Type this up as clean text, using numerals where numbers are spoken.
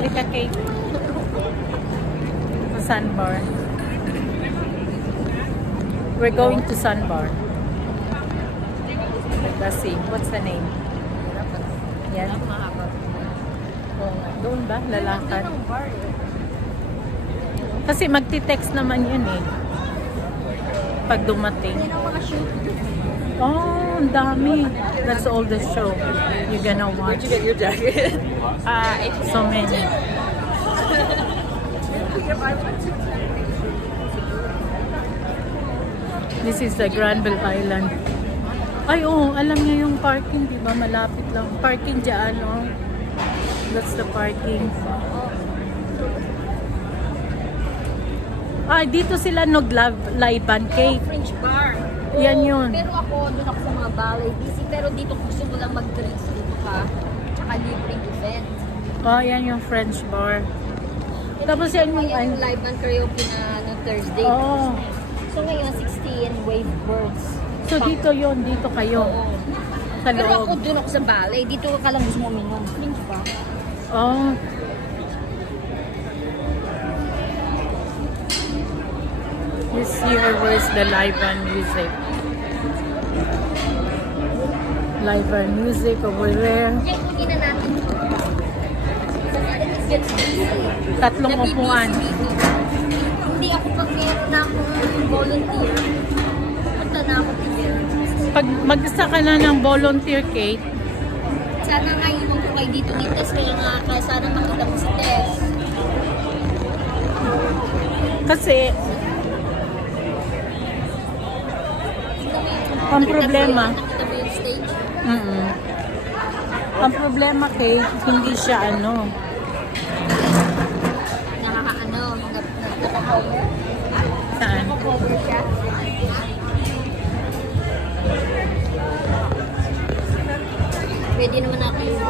Lika cake. Sa Sandbar. We're going to Sandbar. Let's see. What's the name? Yan. Oh, doon ba? Lalakad. Kasi magti-text naman yun eh. Pag dumating. Oh, ang dami. That's all the show you're gonna watch. Where'd you get your jacket? So many. This is the Granville Island. Ay, oh, alam niya yung parking, di ba? Malapit lang. Parking dyan, oh. That's the parking. Ah, dito sila nag-live-ban cake. French bar. Yan yun. Pero ako, doon ako sa mga ballet busy. Pero dito gusto ko lang mag-drinks dito ka. Tsaka libreng event. Oh, yan yung French bar. Tapos yan yung... Yung live band karaoke na no Thursday. Oh. So ngayon, 60 and Wave Birds. So dito yon, dito kayo. Oo. Sa Pero ako loob. doon ako sa ballet. Dito ka lang gusto mo minum. French bar. Oh. This here was the live band music. Live band music over there. Eh, kunin na natin. Gets Tatlong upuan. Hindi ako pag meron na akong volunteer. Punta na ako dito. Pag mag-isa ka na ng volunteer, Kate, Sana nga iwan ko kayo dito ni Tess. Kaya sana makita mo si Tess. kasi ang problema, Nakita mo yung stage? ang problema, Kate, hindi siya ano, Nagkaka-cover. saan? Nagkaka-cover siya. Pwede naman natin yung